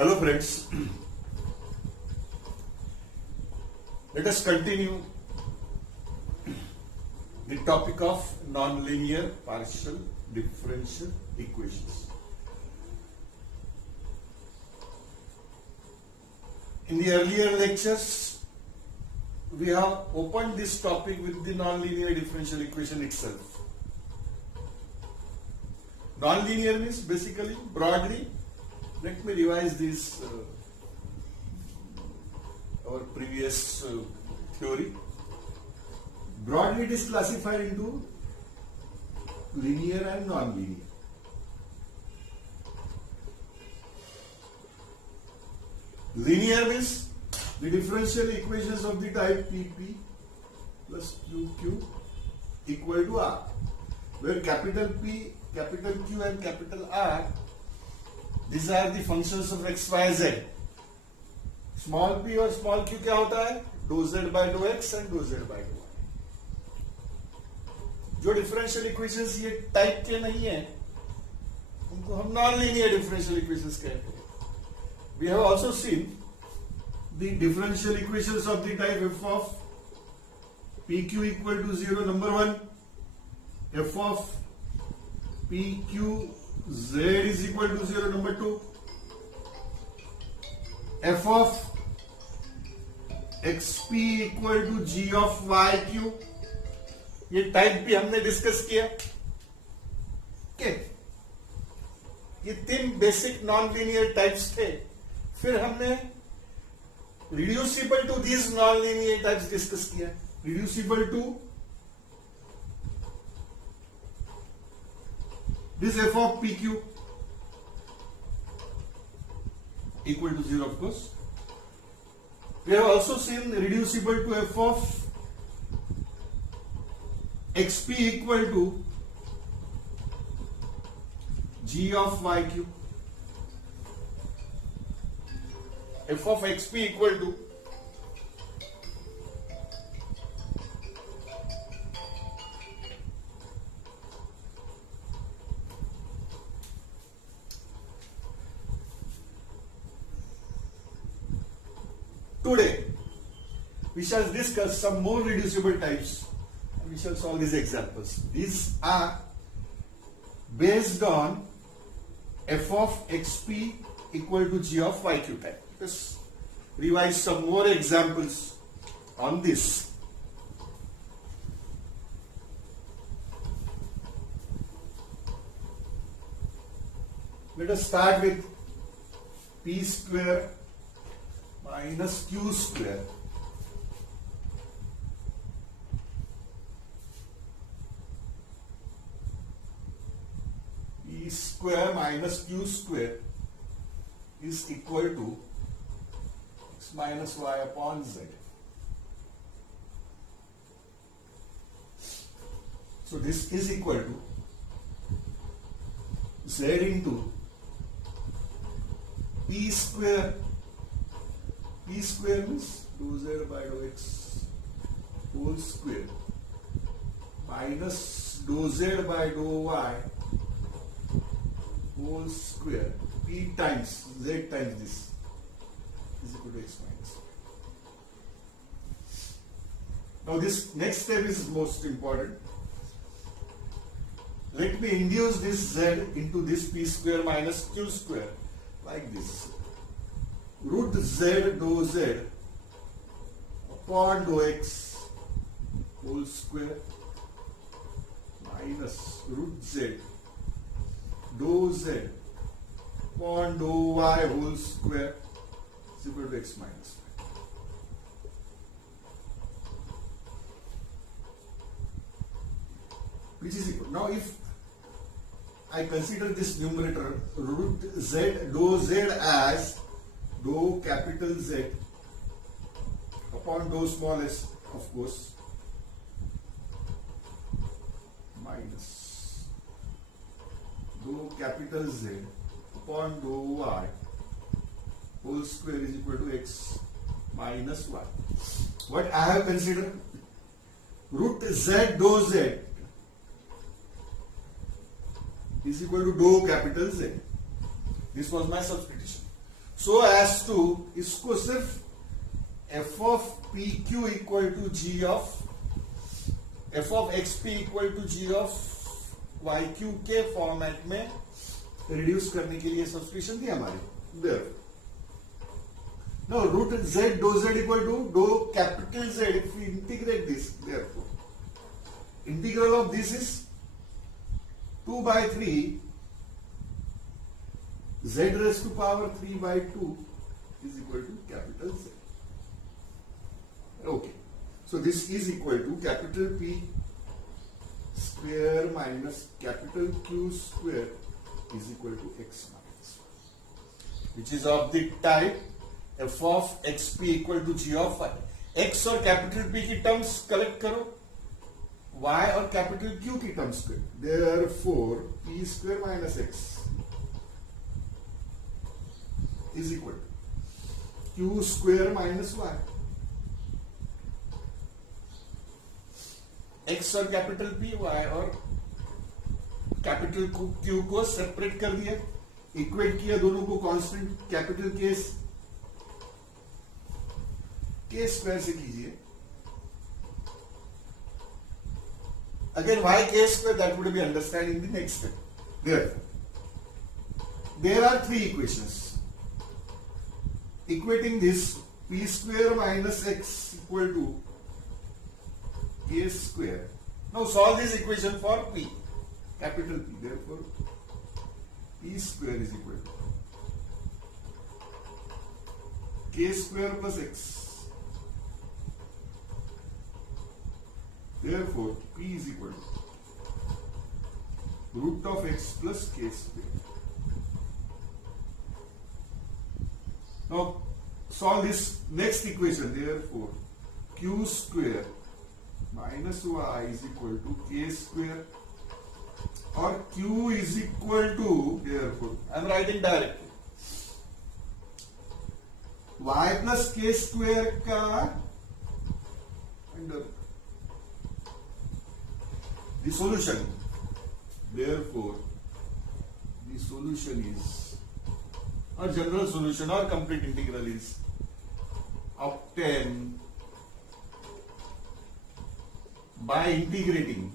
Hello friends, let us continue the topic of nonlinear partial differential equations. In the earlier lectures, we have opened this topic with the nonlinear differential equation itself. Nonlinear means basically, broadly, let me revise this our previous theory. Broadly, it is classified into linear and non-linear. Linear means the differential equations of the type PP plus QQ equal to R, where capital P, capital Q and capital R, these are the functions of x, y, z. Small p और small q क्या होता है? dou z by dou x and dou z by dou y. जो differential equations ये type के नहीं है, उनको हम नॉन लीनियर डिफरेंशियल इक्वेशंस कहते हैं. We have also seen the differential equations of the type f of pq equal to 0, number 1, f of pq z is equal to 0, number 2, f of xp equal to g of yq. ये type भी हमने discuss किया. Okay, ये तीन basic non linear types थे. फिर हमने reducible to these non linear types discuss किया. Reducible to this f of pq equal to 0, of course. We have also seen reducible to f of xp equal to g of yq. F of xp equal to Today, we shall discuss some more reducible types and we shall solve these examples. These are based on f of xp equal to g of yq type. Let's revise some more examples on this. Let us start with p square minus q square p square minus q square is equal to x minus y upon z. So this is equal to z into p square. P square means dou z by dou x whole square minus dou z by dou y whole square. P times z times this is equal to x minus y. Now this next step is most important. Let me induce this z into this p square minus q square like this. Root z dou z upon dou x whole square minus root z dou z upon dou y whole square is equal to x minus y. Which is equal. Now if I consider this numerator root z dou z as dou capital Z upon dou small s, of course, minus dou capital Z upon dou y whole square is equal to x minus y. What I have considered, root z dou z is equal to dou capital Z. This was my substitution. so as to इसको सिर्फ f of pq equal to g of f of xp equal to g of yq के format में reduce करने के लिए substitution दी हमारी there now root z dou z equal to dou capital Z if we integrate this therefore integral of this is 2 by 3 z raised to power 3 by 2 is equal to capital Z. Okay, so this is equal to capital P square minus capital Q square is equal to x minus 1, which is of the type f of xp equal to g of y. x और capital P की terms collect करो, y और capital Q की terms करो. Therefore p square minus x is equal to q square minus y. x और capital P, y और capital Q को separate कर दिया, इक्वेट किया दोनों को कांस्टेंट कैपिटल के स्क्वायर से कीजिए. Again y k square that would be understood in the next step. There are three equations. Equating this p square minus x equal to k square. Now solve this equation for p, capital P. Therefore p square is equal to k square plus x. Therefore p is equal to root of x plus k square. Now solve this next equation. Therefore q square minus y is equal to k square, or q is equal to, therefore I am writing directly y plus k square का under the solution. Therefore the solution is, or general solution or complete integral is obtained by integrating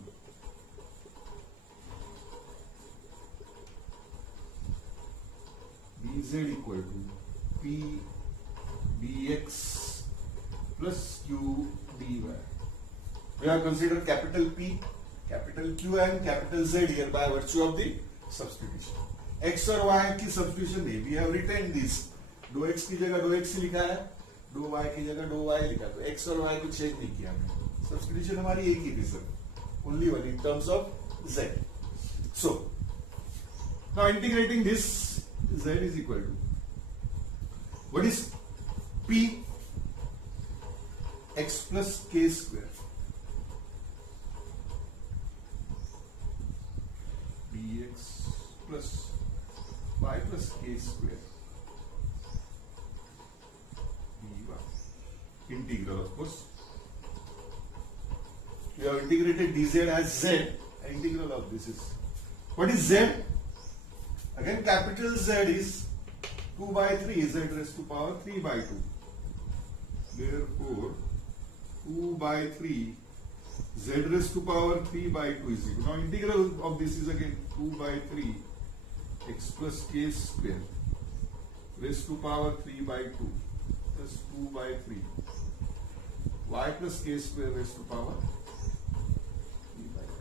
dz equal to p dx plus q dy. We have considered capital P, capital Q and capital Z here by virtue of the substitution. X और Y की substitution है. We have written this. दो x की जगह दो x लिखा है, दो y की जगह दो y लिखा. तो x और y को चेंज नहीं किया हमने. Substitution हमारी एक ही थी sir. Only one in terms of Z. So now integrating this, Z is equal to, what is P? X plus k square. Bx plus y plus k square dy. Integral, of course. We have integrated dz as z. Integral of this is, what is z? Again capital Z is 2 by 3, z raised to power 3 by 2. Therefore 2 by 3 z raised to power 3 by 2 is equal. Now integral of this is again 2 by 3 x plus k square raised to power 3 by 2 plus 2 by 3 y plus k square raised to power 3 by 2.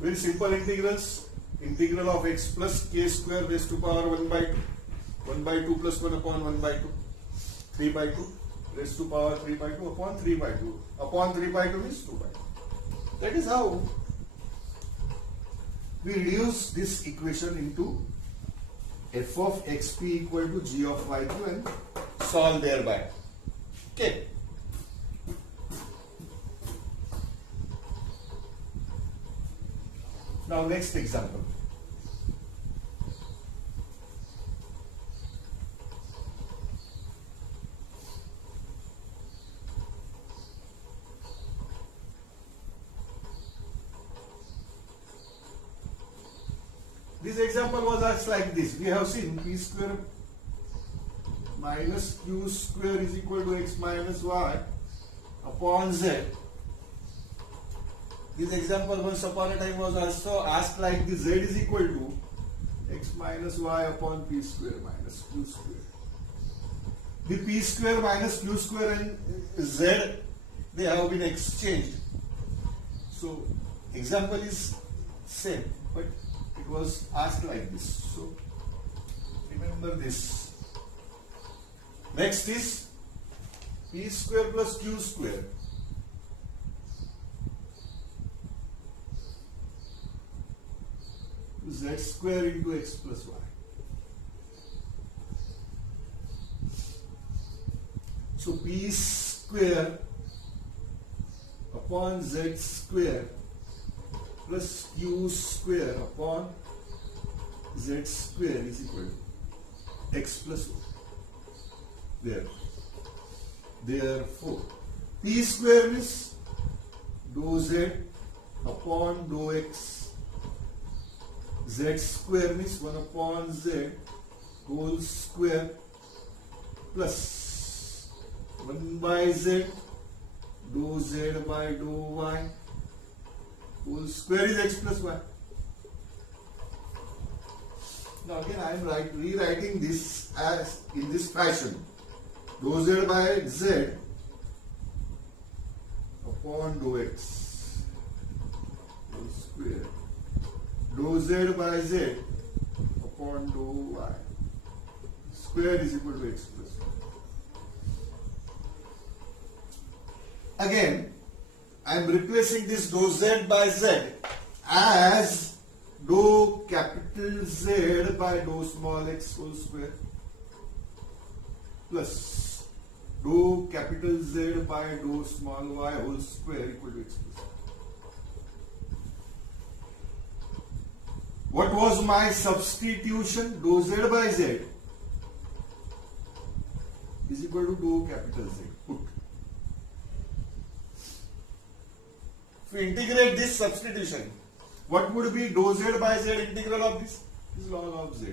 Very simple integrals. Integral of x plus k square raised to power 1 by 2. 1 by 2 plus 1 upon 1 by 2. 3 by 2 raised to power 3 by 2 upon 3 by 2. Upon 3 by 2 is 2 by 2. That is how we reduce this equation into f of xp equal to g of yq and solve thereby. Okay. Now next example. This example was asked like this. We have seen p square minus q square is equal to x minus y upon z. This example once upon a time was also asked like this: z is equal to x minus y upon p square minus q square. The p square minus q square and z, they have been exchanged. So example is same, but it was asked like this. So remember this. Next is p square plus q square. Z square into x plus y. So p square upon z square plus q square upon z square is equal to x plus y. Therefore, p square is dou z upon dou x. Z square means 1 upon z whole square plus 1 by z dou z by dou y whole square is x plus y. Now again I am rewriting this as in this fashion: dou z by z upon dou x whole square, dou z by z upon dou y square is equal to x plus y. Again, I am replacing this dou z by z as dou capital Z by dou small x whole square plus dou capital Z by dou small y whole square equal to x plus y. What was my substitution? Dou z by z is equal to dou capital Z. Put. If we integrate this substitution, what would be dou z by z integral of this? Is log of z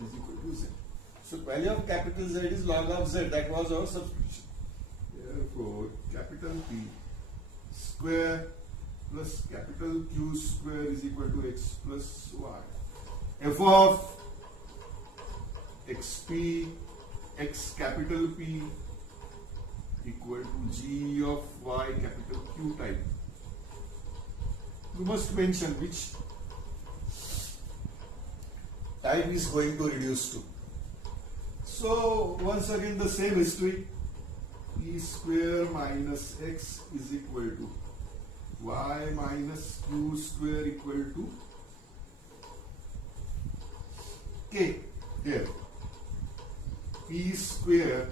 is equal to z. So value of capital Z is log of z. That was our substitution. Therefore, capital P square plus capital Q square is equal to x plus y. F of xp x capital P equal to g of y capital Q type. You must mention which type is going to reduce to. So once again the same history. P square minus x is equal to y minus q square equal to k. Here p square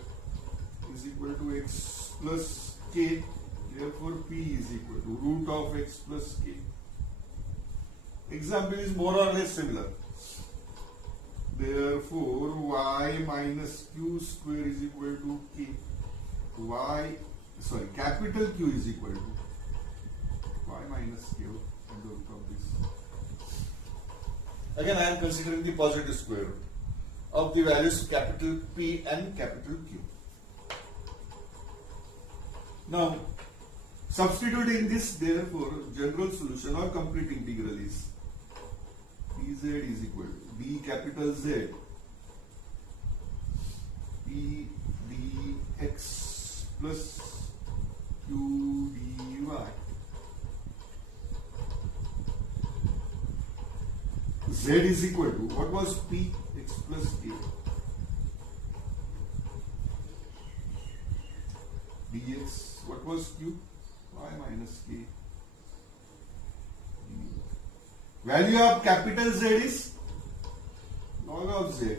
is equal to x plus k. Therefore p is equal to root of x plus k. Example is more or less similar. Therefore y minus q square is equal to k. Capital Q is equal to y minus k and the root of this. Again I am considering the positive square root of the values capital P and capital Q. Now substituting this, therefore general solution or complete integral is dz is equal to d capital Z p dx plus q dy z is equal to, what was p? X plus k dx. What was q? Y minus k. Value of capital Z is log of z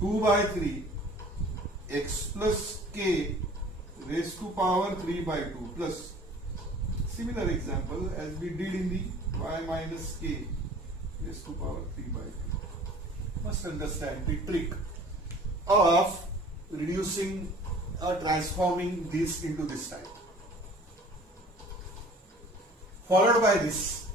2 by 3 x plus k raised to power 3 by 2 plus similar example as we did in the y minus k raised to power 3 by 2. Must understand the trick of reducing or transforming this into this type. Followed by this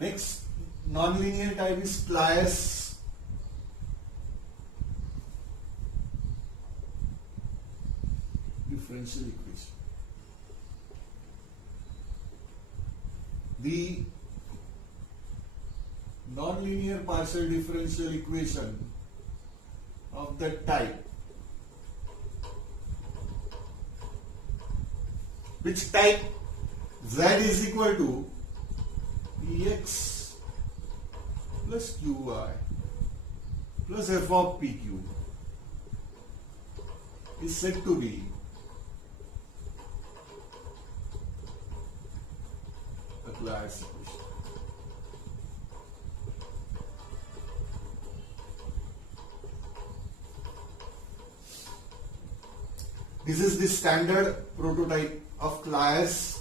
Next non-linear type is class differential equation. The non-linear partial differential equation of the type, which type? Z is equal to Px plus Qy plus f of Pq is said to be a class equation. This is the standard prototype of class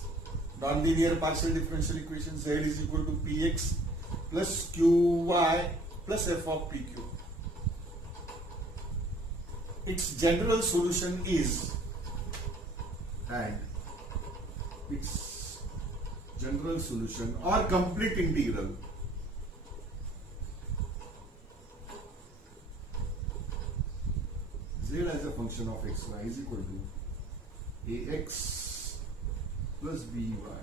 non-linear partial differential equation. Z is equal to Px plus Qy plus f of Pq. Its general solution is, and its general solution or complete integral Z as a function of xy is equal to ax plus by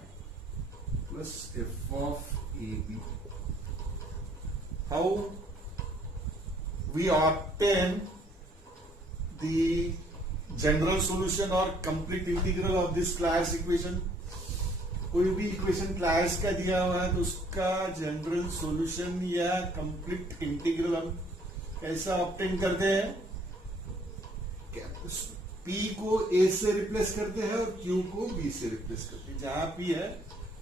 plus f of ab. How we obtain the general solution or complete integral of this class equation? कोई भी equation class का दिया हुआ है तो उसका general solution या complete integral हम कैसा ऑब्टेन करते हैं? P को A से रिप्लेस करते हैं और Q को B से रिप्लेस करते हैं. जहां P है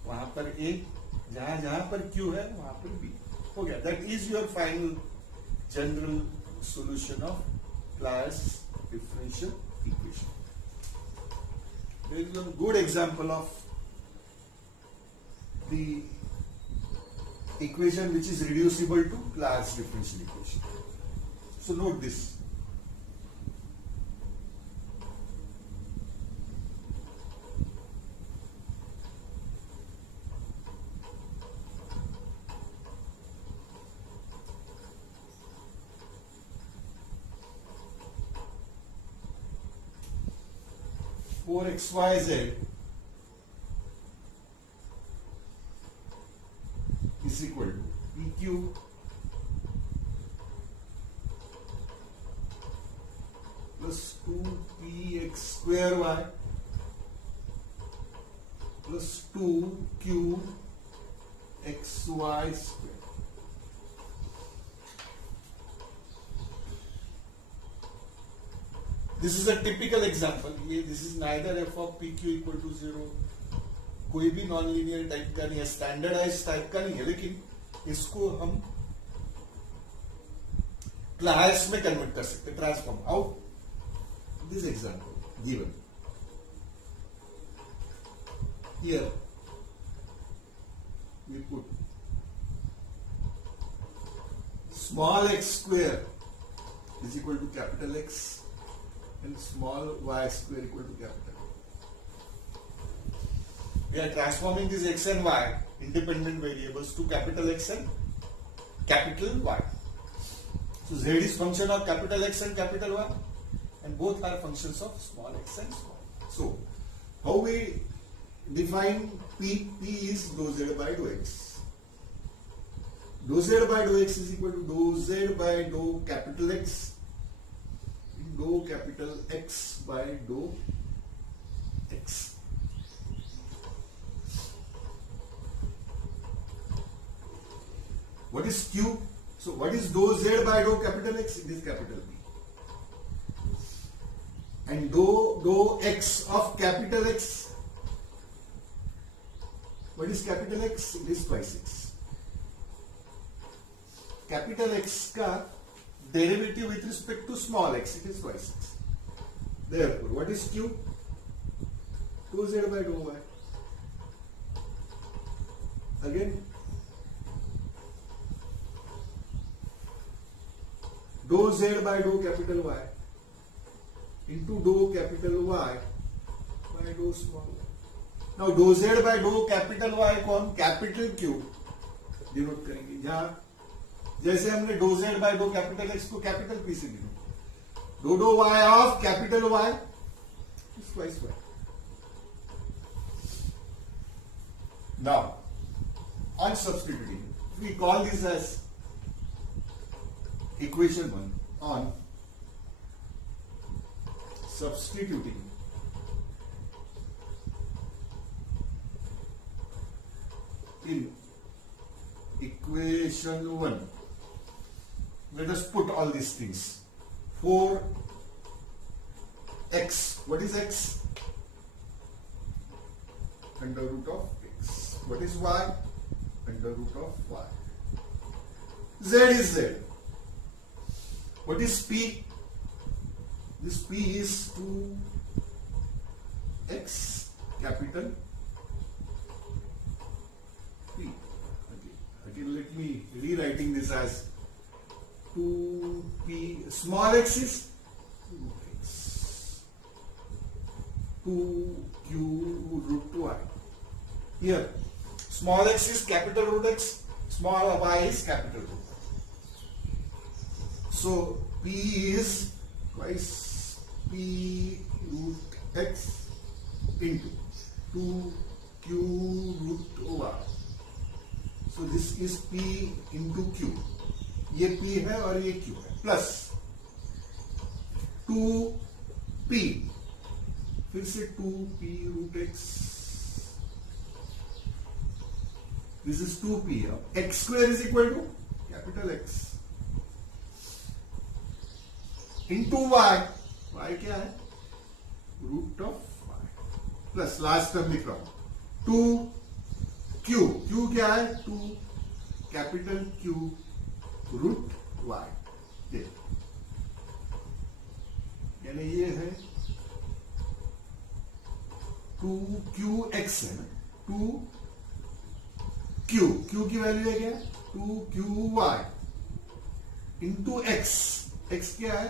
वहां पर A, जहां जहां पर Q है वहां पर B. हो गया. That is your final general solution of class differential equation. There is one good example of the equation which is reducible to class differential equation. So note this. For xyz is equal to pq plus 2px square y plus 2q xy square. This is a typical example. This is neither f of pq equal to 0, कोई भी non linear type का नहीं है, standardise type का नहीं है, लेकिन इसको हम क्लास में कन्वर्ट कर सकते हैं. Transform out this example given here we put small x square is equal to capital X and small y square equal to capital. We are transforming these x and y independent variables to capital X and capital Y. So Z is function of capital X and capital Y, and both are functions of small x and small. So how we define P? P is dou Z by dou X. Dou Z by dou X is equal to dou Z by dou capital X dou capital X by dou X. What is Q? So what is dou Z by dou capital X? It is capital P. And dou X of capital X. What is capital X? It is twice X. Capital X का derivative with respect to small x, it is twice x. Therefore, what is Q? Dou Z by dou Y. Again, dou Z by dou capital Y into dou capital Y by dou small y. Now dou Z by dou capital Y को हम capital Q denote करेंगे। जहां जैसे हमने d z by d capital x को capital p से denote, d y of capital y twice y. Now on substituting, we call this as equation 1 on substituting in equation 1. Let us put all these things. 4x, what is x? Under root of x. What is y? Under root of y. Z is z. What is p? This p is 2x capital P. Again, let me rewriting this as 2p. Small x is 2x. 2q root y. Here, small x is capital root x, small y is capital root y. So p is twice p root x into 2q root y. So this is p into q. ये p है और ये q है, plus 2p, फिर से 2p root x. This is 2p. X square is equal to capital X into y. Y क्या है? Root of y. Plus last term लिख रहा हूं 2q. q क्या है? 2 capital Q root y. यानी ये है 2qx है ना, 2q की वैल्यू है क्या? 2qy into x. x क्या है?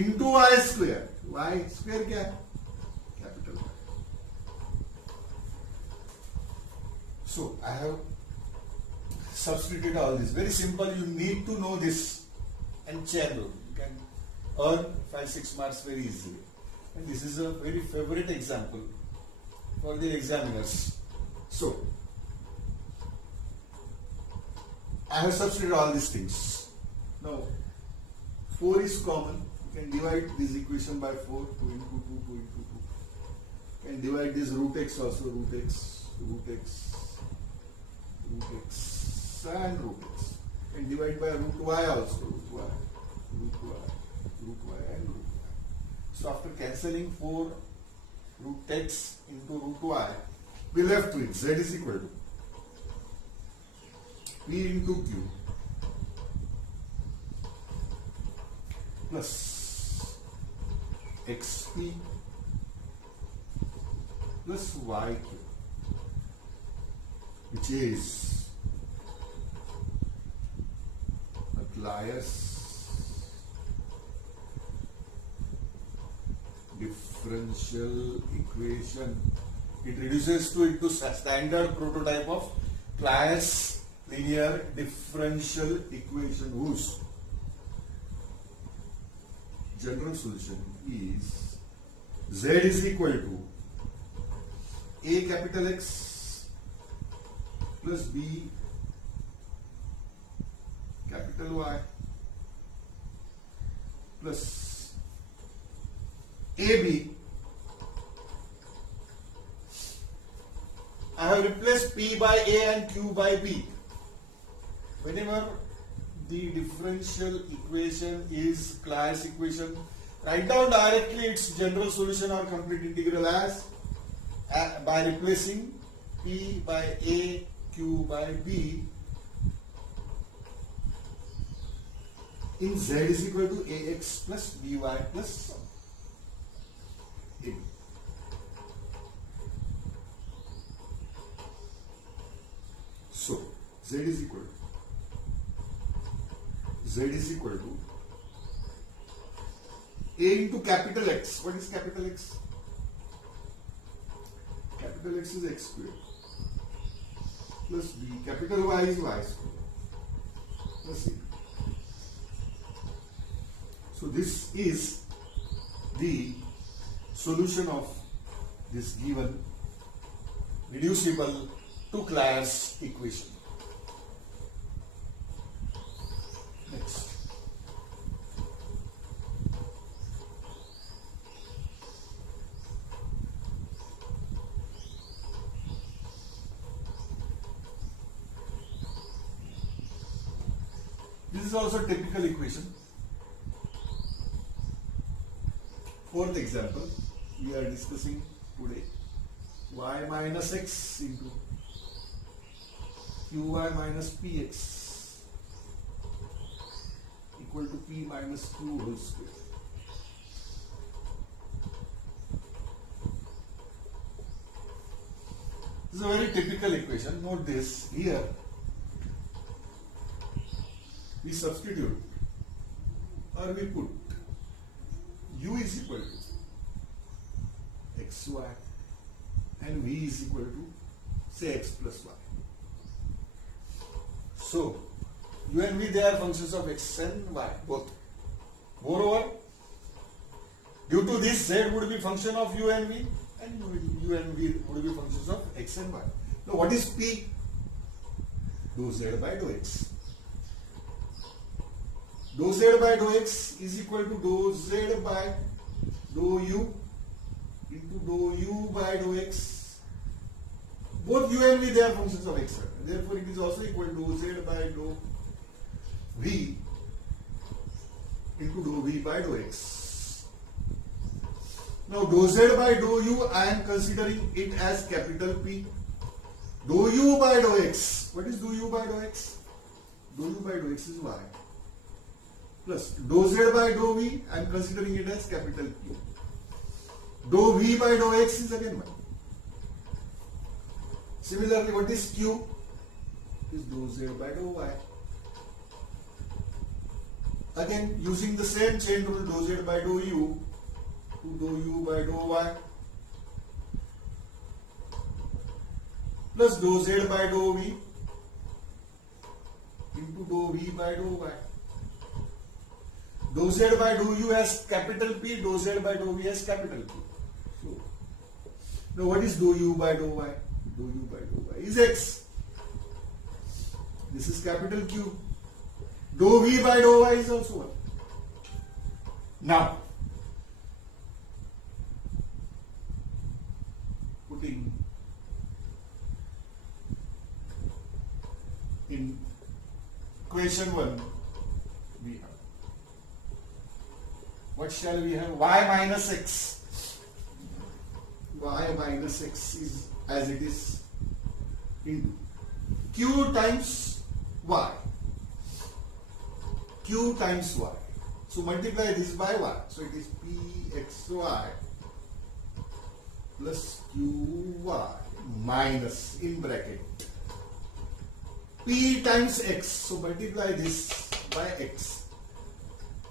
Into y square. y square क्या है? Capital Y. So I have substituted all this. Very simple. You need to know this and chain rule. You can earn 5-6 marks very easily. And this is a very favorite example for the examiners. So I have substituted all these things. Now 4 is common. You can divide this equation by 4. 2 into 2, 2 into 2. You can divide this root x also. Root x, root x, root x and root x. You can divide by root y also. Root y, root y, root y and root y. So after cancelling 4 root x into root y, we left with z is equal to p into q plus xp plus yq, which is a Claus differential equation. It reduces into standard prototype of Claus linear differential equation whose general solution is z is equal to a capital X plus b capital Y plus AB. I have replaced P by A and Q by B. Whenever the differential equation is Claus equation, write down directly its general solution or complete integral as by replacing P by A, Q by B in Z is equal to AX plus BY plus AB. So Z is equal to A into capital X. What is capital X? Capital X is x squared plus b, capital Y is y square plus c. So this is the solution of this given reducible two-class equation. Next. This is also a typical equation. Fourth example we are discussing today. Y minus x into qy minus px equal to p minus q whole square. This is a very typical equation. Note this. Here we substitute or we put u is equal to xy and v is equal to say x plus y. So u and v, they are functions of x and y both. Moreover, due to this, z would be function of u and v and u and v would be functions of x and y. Now what is p? Dou z by dou x. Dou z by dou x is equal to dou z by dou u into dou u by dou x. Both u and v, they are functions of x. Therefore, it is also equal to dou z by dou v into dou v by dou x. Now, dou z by dou u, I am considering it as capital P. Dou u by dou x. What is dou u by dou x? Dou u by dou x is y. Plus dou z by dou v, I am considering it as capital Q. Dou v by dou x is again y. Similarly, what is q? Is dou z by dou y. Again, using the same chain rule, dou z by dou u to dou u by dou y plus dou z by dou v into dou v by dou y. Dou z by dou u has capital P, dou z by dou v has capital P. So, now what is dou u by dou y? Dou u by dou y is x. This is capital Q. Dou v by dou y is also 1. Now, putting in equation 1, we have, what shall we have? Y minus x. Y minus x is as it is into q times y. Q times y. So multiply this by y. So it is pxy plus qy minus in bracket p times x. So multiply this by x.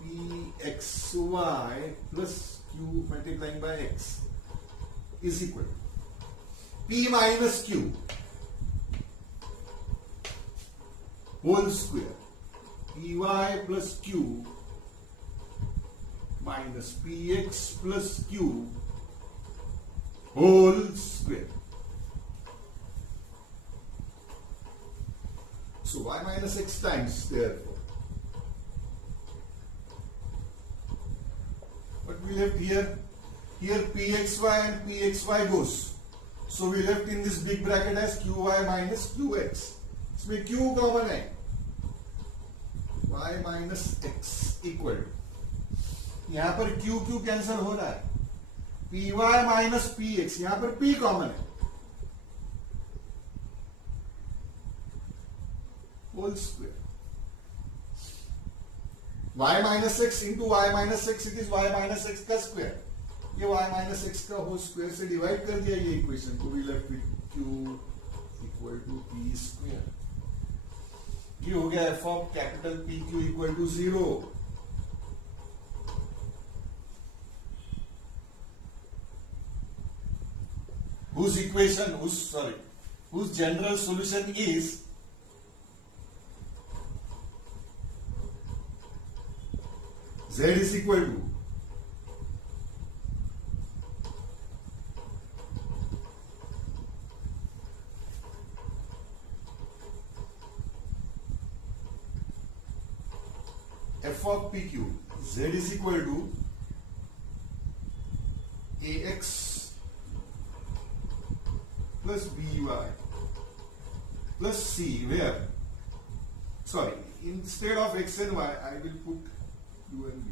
Pxy plus q multiplying by x is equal to p minus q whole square. Py plus q minus px plus q whole square. So y minus x times, therefore. What we left here? Here pxy and pxy goes. So we left in this big bracket as qy minus qx. इसमें q common है. y minus x equal to, यहां पर q q cancel हो रहा है. py minus px, यहां पर p common है. Whole square. y minus x into y minus x, it is y minus x का स्क्वायर. ये y minus x का होल स्क्वायर से डिवाइड कर दिया ये इक्वेशन को. We left with q equal to p square. ये हो गया f of capital P Q equal to 0. Whose equation? whose general solution is Z is equal to f of PQ. Z is equal to AX plus BY plus C, where, sorry, instead of X and Y, I will put U and B.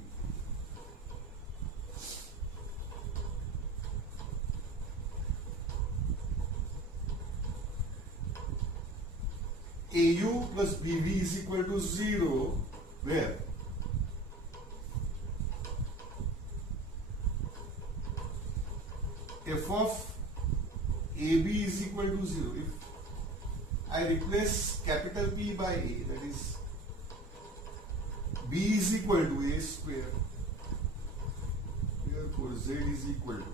AU plus BV is equal to 0, where f of AB is equal to 0. If I replace capital P by A, that is B is equal to A square. Therefore, Z is equal to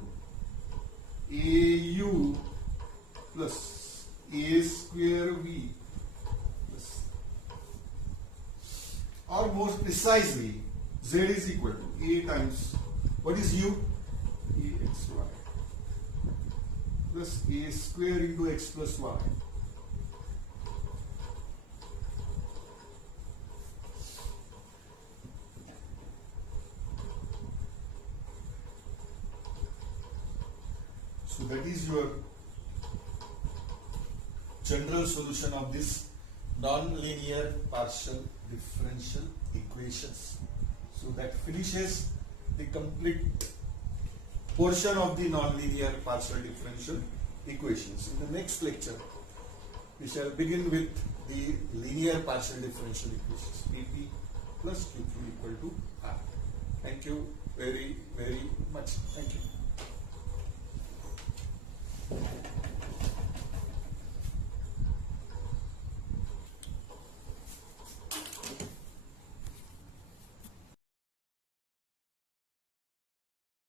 AU plus A square V plus, or more precisely, Z is equal to A times, what is U? AXY plus A square into X plus Y. So that is your general solution of this non-linear partial differential equations. So that finishes the complete portion of the non-linear partial differential equations. In the next lecture, we shall begin with the linear partial differential equations, Pp plus Qq equal to R. Thank you very, very much. Thank you.